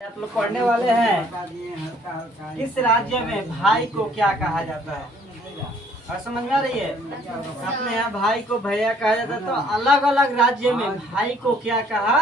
आप लोग पढ़ने वाले हैं किस राज्य में भाई को क्या कहा जाता है। और समझ में आ रही है। अपने यहाँ भाई को भैया कहा जाता है, तो अलग अलग राज्य में भाई को क्या कहा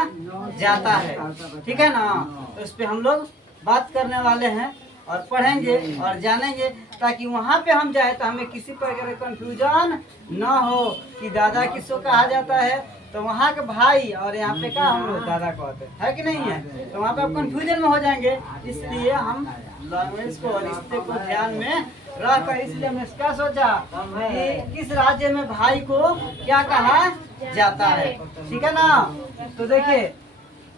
जाता है। ठीक है ना। तो इस पे हम लोग बात करने वाले हैं और पढ़ेंगे और जानेंगे, ताकि वहाँ पे हम जाए तो हमें किसी प्रकार का कंफ्यूजन न हो कि दादा किसको कहा जाता है, तो वहाँ के भाई और यहाँ पे क्या हम लोग दादा कहते हैं, है कि नहीं है। तो वहाँ पे आप कंफ्यूजन में हो जाएंगे। इसलिए हम लैंग्वेज को और रिश्ते को ध्यान में रखकर, इसलिए हमने क्या सोचा कि किस राज्य में भाई को क्या कहा जाता है। ठीक है ना। तो देखिए,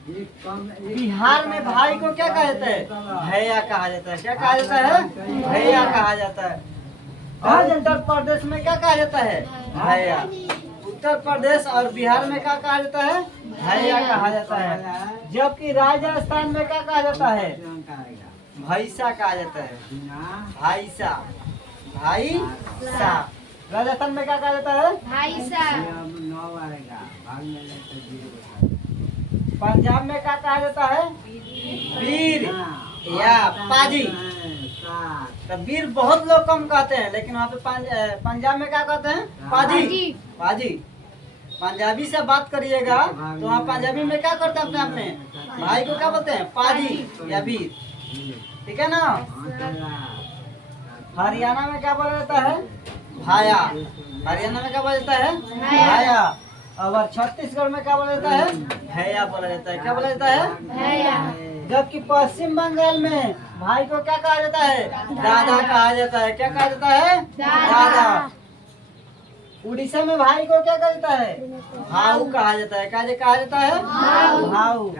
बिहार में भाई को क्या कहा जाता है, भैया कहा जाता है। क्या कहा जाता है, भैया कहा जाता है। और उत्तर प्रदेश में क्या कहा जाता है, भैया। उत्तर प्रदेश और बिहार में क्या कहा जाता है, भैया कहा जाता है। जबकि राजस्थान में क्या कहा जाता है, भैसा कहा जाता है। भैसा, भैसा। राजस्थान में क्या कहा जाता है, भाईसा। पंजाब में क्या कहा जाता है, वीर या पाजी। तो वीर बहुत लोग कम कहते हैं, लेकिन वहाँ पे पंजाब में क्या कहते हैं, पाजी। पाजी। पंजाबी से बात करिएगा तो वहाँ पंजाबी में क्या करते हैं, अपने भाई को क्या बोलते हैं, पाजी या वीर। ठीक है ना। हरियाणा में क्या बोला जाता है, भाया। हरियाणा में क्या बोला जाता है, भाया। और छत्तीसगढ़ में क्या बोला जाता है, भैया बोला जाता है। क्या बोला जाता है, भैया। जबकि पश्चिम बंगाल में भाई को क्या कहा जाता है, दादा कहा जाता है। क्या कहा जाता है, दादा। उड़ीसा में भाई को क्या कहा जाता है, भाऊ कहा जाता है। क्या कहा जाता है, भाऊ।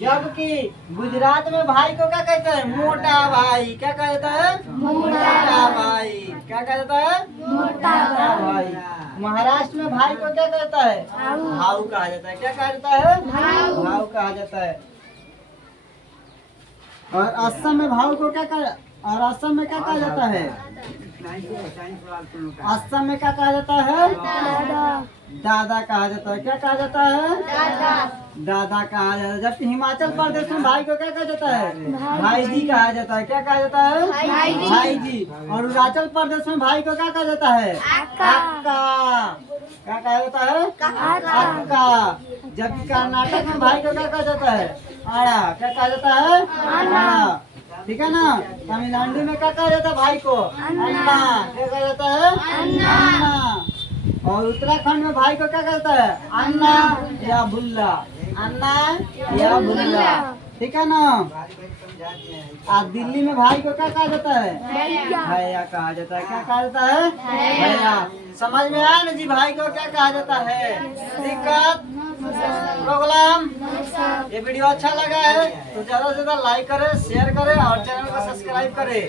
जबकि गुजरात में भाई को क्या कहता है, मोटा भाई। क्या कहा जाता है, मोटा भाई। क्या कहा जाता है, मोटा भाई। महाराष्ट्र में भाई को क्या कहता है, भाऊ कहा जाता है। क्या कहा जाता है, भाऊ कहा जाता है। और असम में भाऊ को क्या कहा, और असम में क्या कहा जाता है, असम में क्या कहा जाता है, दादा कहा जाता है। क्या कहा जाता है, दादा कहा जाता है। जबकि हिमाचल प्रदेश में भाई को क्या कहा जाता है, भाई जी कहा जाता है। क्या कहा जाता है, भाई जी। और अरुणाचल प्रदेश में भाई को क्या कहा जाता है, अक्का। क्या कहा जाता है, अक्का। जबकि कर्नाटक में भाई को क्या कहा जाता है, आड़ा। क्या कहा जाता है, आड़ा। ठीक है ना। तमिलनाडु में क्या कहा जाता है भाई को, अन्ना। क्या कहा जाता है, अन्ना। और उत्तराखंड में भाई को क्या कहता है, अन्ना या बुल्ला। अन्ना या बुल्ला। ठीक है ना। और दिल्ली में भाई को क्या कहा जाता है, भैया कहा जाता है। क्या कहा जाता है, भैया। समझ में आया ना जी, भाई को क्या कहा जाता है। दिक्कत, प्रॉब्लम। ये वीडियो अच्छा लगा है तो ज्यादा से ज्यादा लाइक करें, शेयर करें और चैनल को सब्सक्राइब करें।